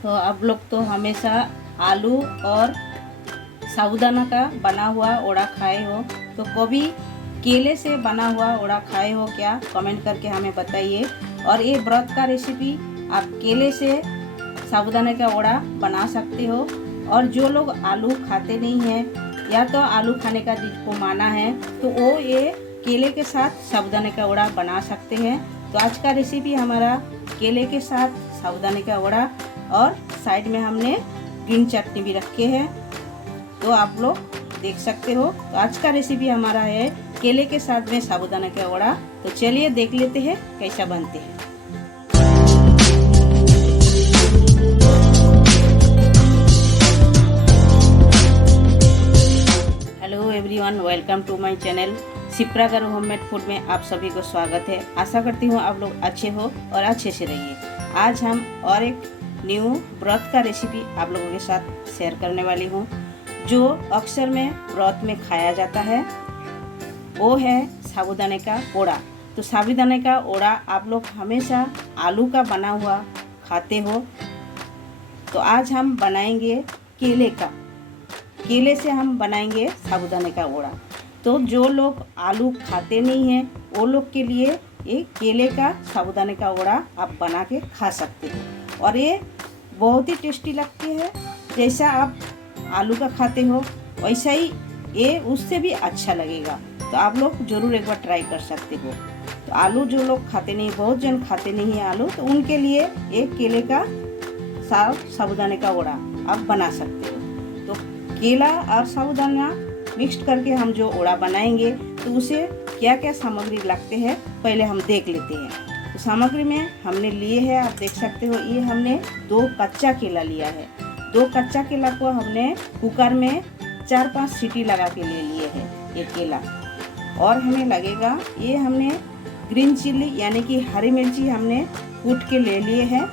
तो आप लोग तो हमेशा आलू और साबूदाना का बना हुआ ओड़ा खाए हो, तो कभी केले से बना हुआ ओड़ा खाए हो क्या? कमेंट करके हमें बताइए। और ये व्रत का रेसिपी आप केले से साबूदाना का ओड़ा बना सकते हो। और जो लोग आलू खाते नहीं हैं या तो आलू खाने का जिसको माना है, तो वो ये केले के साथ साबूदाने का ओड़ा बना सकते हैं। तो आज का रेसिपी हमारा केले के साथ साबूदाने का ओड़ा, और साइड में हमने ग्रीन चटनी भी रखे हैं, तो आप लोग देख सकते हो। तो आज का रेसिपी हमारा है केले के साथ में साबूदाना का वड़ा। तो चलिए देख लेते हैं कैसा बनते हैं। Hello everyone, welcome to my channel Shipra garu homemade food में आप सभी को स्वागत है। आशा करती हूँ आप लोग अच्छे हो और अच्छे से रहिए। आज हम और एक न्यू व्रत का रेसिपी आप लोगों के साथ शेयर करने वाली हूँ, जो अक्सर में व्रत में खाया जाता है। वो है साबूदाने का ओड़ा। तो साबूदाने का ओड़ा आप लोग हमेशा आलू का बना हुआ खाते हो, तो आज हम बनाएंगे केले का। केले से हम बनाएंगे साबूदाने का ओड़ा। तो जो लोग आलू खाते नहीं हैं वो लोग के लिए ये केले का साबूदाने का ओड़ा आप बना के खा सकते हो। और ये बहुत ही टेस्टी लगती है। जैसा आप आलू का खाते हो वैसा ही ये उससे भी अच्छा लगेगा। तो आप लोग ज़रूर एक बार ट्राई कर सकते हो। तो आलू जो लोग खाते नहीं, बहुत जन खाते नहीं है आलू, तो उनके लिए एक केले का साबूदाने का ओड़ा आप बना सकते हो। तो केला और साबूदाना मिक्स करके हम जो ओड़ा बनाएंगे, तो उसे क्या क्या सामग्री लगते हैं पहले हम देख लेते हैं। तो सामग्री में हमने लिए है, आप देख सकते हो, ये हमने 2 कच्चा केला लिया है। 2 कच्चा केला को हमने कुकर में 4-5 सीटी लगा के ले लिए है ये केला। और हमें लगेगा, ये हमने ग्रीन चिल्ली यानी कि हरी मिर्ची हमने कूट के ले लिए हैं,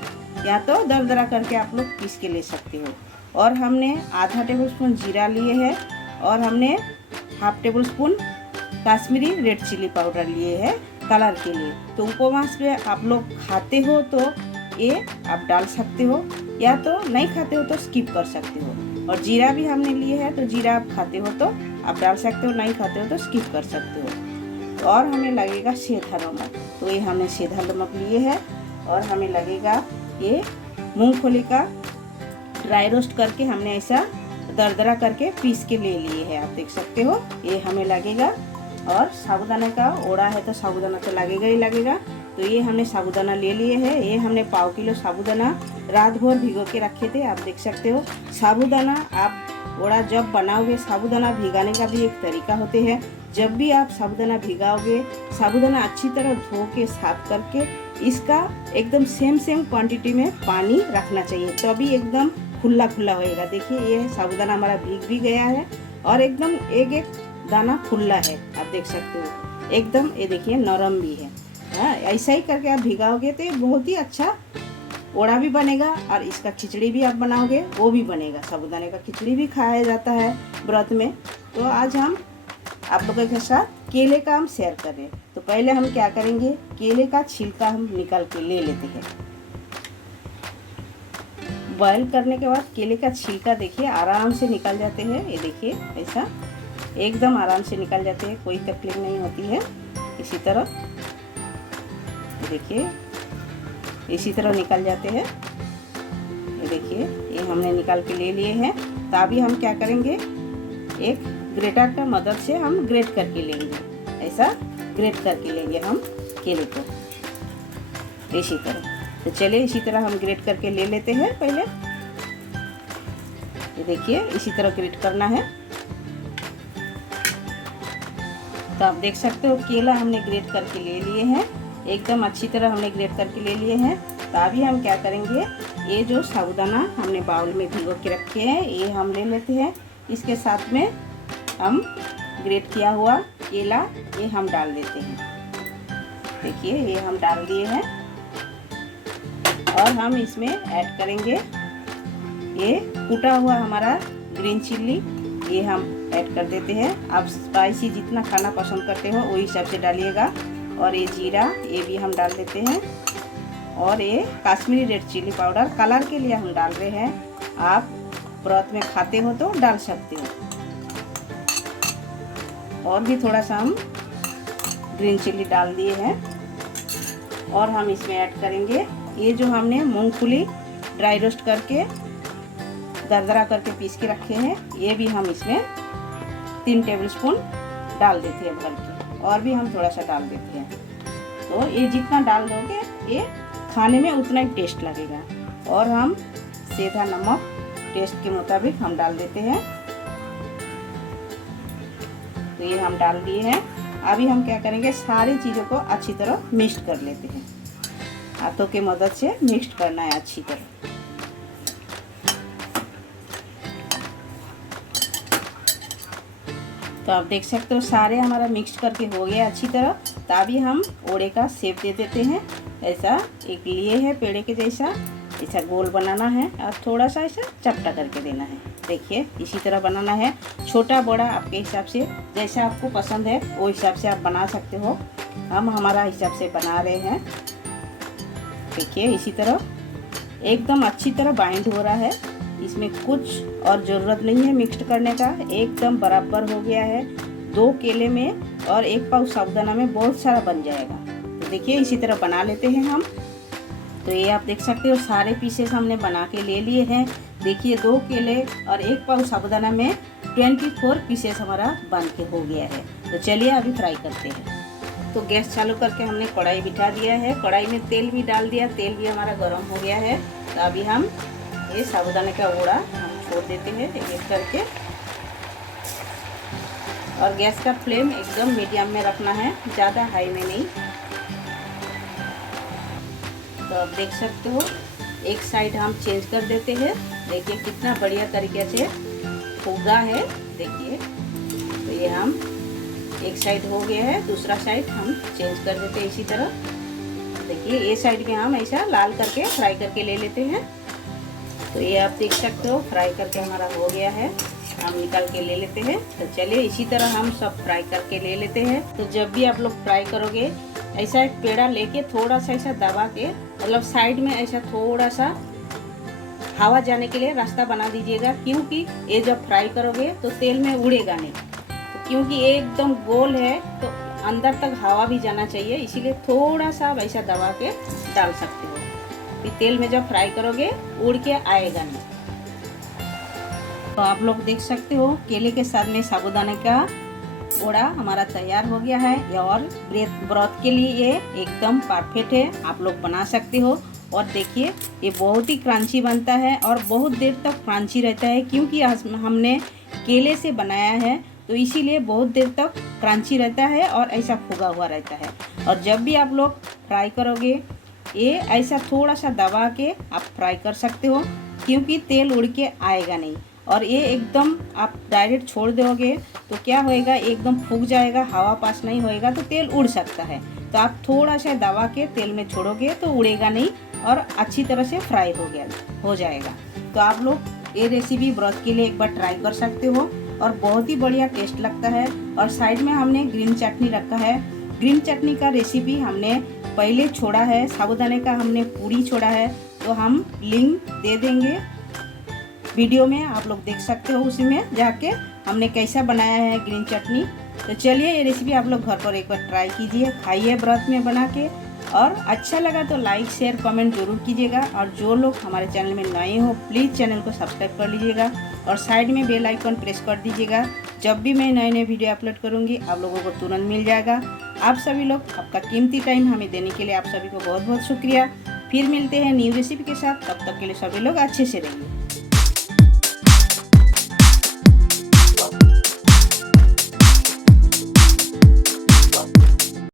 या तो दरदरा करके आप लोग पीस के ले सकते हो। और हमने आधा टेबल स्पून जीरा लिए है, और हमने half table spoon Kashmiri red chilli powder लिए है कलर के लिए। तो उपवास में आप लोग खाते हो तो ये आप डाल सकते हो, या तो नहीं खाते हो तो स्किप कर सकते हो। और जीरा भी हमने लिए है, तो जीरा आप खाते हो तो आप डाल सकते हो, नहीं खाते हो तो स्किप कर सकते हो। और हमें लगेगा सेंधा नमक, तो ये हमने सेंधा नमक लिए है। और हमें लगेगा ये मूंगफली का ड्राई रोस्ट करके हमने ऐसा दरदरा करके पीस के ले लिए है, आप देख सकते हो, ये हमें लगेगा। और साबूदाना का ओड़ा है तो साबूदाना तो लगेगा ही लगेगा। तो ये हमने साबूदाना ले लिए है। ये हमने 1/4 किलो साबूदाना रात भर भिगो के रखे थे, आप देख सकते हो। साबूदाना आप ओड़ा जब बनाओगे, साबूदाना भिगाने का भी एक तरीका होते हैं। जब भी आप साबूदाना भिगाओगे, साबूदाना अच्छी तरह धो के साफ करके इसका एकदम सेम क्वांटिटी में पानी रखना चाहिए, तभी एकदम खुला खुला होएगा। देखिए ये साबूदाना हमारा भीग भी गया है और एकदम एक दाना खुला है, आप देख सकते हो एकदम। ये देखिए नरम भी है। हाँ, ऐसा ही करके आप भिगाओगे तो ये बहुत ही अच्छा ओड़ा भी बनेगा, और इसका खिचड़ी भी आप बनाओगे वो भी बनेगा। साबूदाने का खिचड़ी भी खाया जाता है व्रत में। तो आज हम आप लोगों के साथ केले का हम शेयर कर रहे हैं। तो पहले हम क्या करेंगे, केले का छिलका हम निकाल के ले लेते हैं। बॉयल करने के बाद केले का छिलका देखिए आराम से निकल जाते हैं। ये देखिए ऐसा एकदम आराम से निकल जाते हैं, कोई तकलीफ नहीं होती है। इसी तरह देखिए, इसी तरह निकल जाते हैं। ये देखिए ये हमने निकाल के ले लिए हैं। तो अभी हम क्या करेंगे, एक ग्रेटर का मदद से हम ग्रेट करके लेंगे। ऐसा ग्रेट करके लेंगे हम केले को इसी तरह। तो चलिए इसी तरह हम ग्रेट करके ले लेते हैं पहले। ये देखिए इसी तरह ग्रेट करना है। तो आप देख सकते हो केला हमने ग्रेट करके ले लिए हैं, एकदम अच्छी तरह हमने ग्रेट करके ले लिए हैं। तो अभी हम क्या करेंगे, ये जो साबूदाना हमने बाउल में भिगो के रखे हैं ये हम ले लेते हैं। इसके साथ में हम ग्रेट किया हुआ केला ये हम डाल देते हैं। देखिए ये हम डाल दिए हैं। और हम इसमें ऐड करेंगे ये कूटा हुआ हमारा ग्रीन चिल्ली, ये हम ऐड कर देते हैं। आप स्पाइसी जितना खाना पसंद करते हो वही हिसाब से डालिएगा। और ये जीरा ये भी हम डाल देते हैं। और ये Kashmiri red chilli powder colour के लिए हम डाल रहे हैं। आप व्रत में खाते हो तो डाल सकते हो। और भी थोड़ा सा हम ग्रीन चिली डाल दिए हैं। और हम इसमें ऐड करेंगे ये जो हमने मूंगफली ड्राई रोस्ट करके दरदरा करके पीस के रखे हैं, ये भी हम इसमें 3 टेबलस्पून डाल देते हैं भर के। और भी हम थोड़ा सा डाल देते हैं। तो ये जितना डाल दोगे ये खाने में उतना ही टेस्ट लगेगा। और हम सेंधा नमक टेस्ट के मुताबिक हम डाल देते हैं। तो ये हम डाल दिए हैं। अभी हम क्या करेंगे, सारी चीज़ों को अच्छी तरह मिक्स कर लेते हैं। हाथों की मदद से मिक्स करना है अच्छी तरह। तो आप देख सकते हो सारे हमारा मिक्स करके हो गया अच्छी तरह। तो अभी हम ओड़े का शेप दे देते हैं। ऐसा एक लिए है पेड़े के जैसा, ऐसा गोल बनाना है और थोड़ा सा ऐसा चपटा करके देना है। देखिए इसी तरह बनाना है। छोटा बड़ा आपके हिसाब से जैसा आपको पसंद है वो हिसाब से आप बना सकते हो। हम हमारा हिसाब से बना रहे हैं। देखिए इसी तरह एकदम अच्छी तरह बाइंड हो रहा है। इसमें कुछ और ज़रूरत नहीं है मिक्स करने का, एकदम बराबर हो गया है। 2 केले में और 1 पाव साबुदाना में बहुत सारा बन जाएगा। तो देखिए इसी तरह बना लेते हैं हम। तो ये आप देख सकते हो सारे पीसेस हमने बना के ले लिए हैं। देखिए 2 केले और 1 पाव साबुदाना में 24 पीसेस हमारा बन के हो गया है। तो चलिए अभी फ्राई करते हैं। तो गैस चालू करके हमने कढ़ाई बिठा दिया है। कढ़ाई में तेल भी डाल दिया, तेल भी हमारा गर्म हो गया है। तो अभी हम ये साबुदाने का ओड़ा हम छोड़ देते हैं एक एक करके। और गैस का फ्लेम एकदम मीडियम में रखना है, ज़्यादा हाई में नहीं। तो आप देख सकते हो एक साइड हम चेंज कर देते हैं। देखिए कितना बढ़िया तरीके से फूगा है। देखिए तो ये हम एक साइड हो गया है, दूसरा साइड हम चेंज कर देते हैं इसी तरह। देखिए ये साइड में हम ऐसा लाल करके फ्राई करके ले लेते हैं। तो ये आप देख सकते हो फ्राई करके हमारा हो गया है। हम निकाल के ले लेते हैं। तो चलिए इसी तरह हम सब फ्राई करके ले लेते हैं। तो जब भी आप लोग फ्राई करोगे ऐसा एक पेड़ा लेके थोड़ा सा ऐसा दबा के, मतलब साइड में ऐसा थोड़ा सा हवा जाने के लिए रास्ता बना दीजिएगा। क्योंकि ये जब फ्राई करोगे तो तेल में उड़ेगा नहीं। तो क्योंकि ये एकदम गोल है तो अंदर तक हवा भी जाना चाहिए, इसीलिए थोड़ा सा वैसा दबा के डाल सकते हो। फिर तेल में जब फ्राई करोगे उड़ के आएगा नहीं। तो आप लोग देख सकते हो केले के साथ में साबुदाने का ओड़ा हमारा तैयार हो गया है। और व्रत के लिए ये एकदम परफेक्ट है, आप लोग बना सकते हो। और देखिए ये बहुत ही क्रंची बनता है और बहुत देर तक क्रंची रहता है। क्योंकि हमने केले से बनाया है तो इसीलिए बहुत देर तक क्रंची रहता है और ऐसा फूगा हुआ रहता है। और जब भी आप लोग फ्राई करोगे ये ऐसा थोड़ा सा दबा के आप फ्राई कर सकते हो, क्योंकि तेल उड़ के आएगा नहीं। और ये एकदम आप डायरेक्ट छोड़ दोगे तो क्या होएगा, एकदम फूक जाएगा, हवा पास नहीं होएगा तो तेल उड़ सकता है। तो आप थोड़ा सा दबा के तेल में छोड़ोगे तो उड़ेगा नहीं और अच्छी तरह से फ्राई हो जाएगा। तो आप लोग ये रेसिपी व्रत के लिए एक बार ट्राई कर सकते हो और बहुत ही बढ़िया टेस्ट लगता है। और साइड में हमने ग्रीन चटनी रखा है। ग्रीन चटनी का रेसिपी हमने पहले छोड़ा है, साबुदाने का हमने पूरी छोड़ा है। तो हम लिंक दे देंगे वीडियो में, आप लोग देख सकते हो उसी में जाके हमने कैसा बनाया है ग्रीन चटनी। तो चलिए ये रेसिपी आप लोग घर पर एक बार ट्राई कीजिए, खाइए व्रत में बना के। और अच्छा लगा तो लाइक शेयर कमेंट जरूर कीजिएगा। और जो लोग हमारे चैनल में नए हो प्लीज़ चैनल को सब्सक्राइब कर लीजिएगा और साइड में बेल आइकन प्रेस कर दीजिएगा। जब भी मैं नए वीडियो अपलोड करूँगी आप लोगों को तुरंत मिल जाएगा। आप सभी लोग आपका कीमती टाइम हमें देने के लिए आप सभी को बहुत बहुत शुक्रिया। फिर मिलते हैं न्यू रेसिपी के साथ, तब तक के लिए सभी लोग अच्छे से रहिए।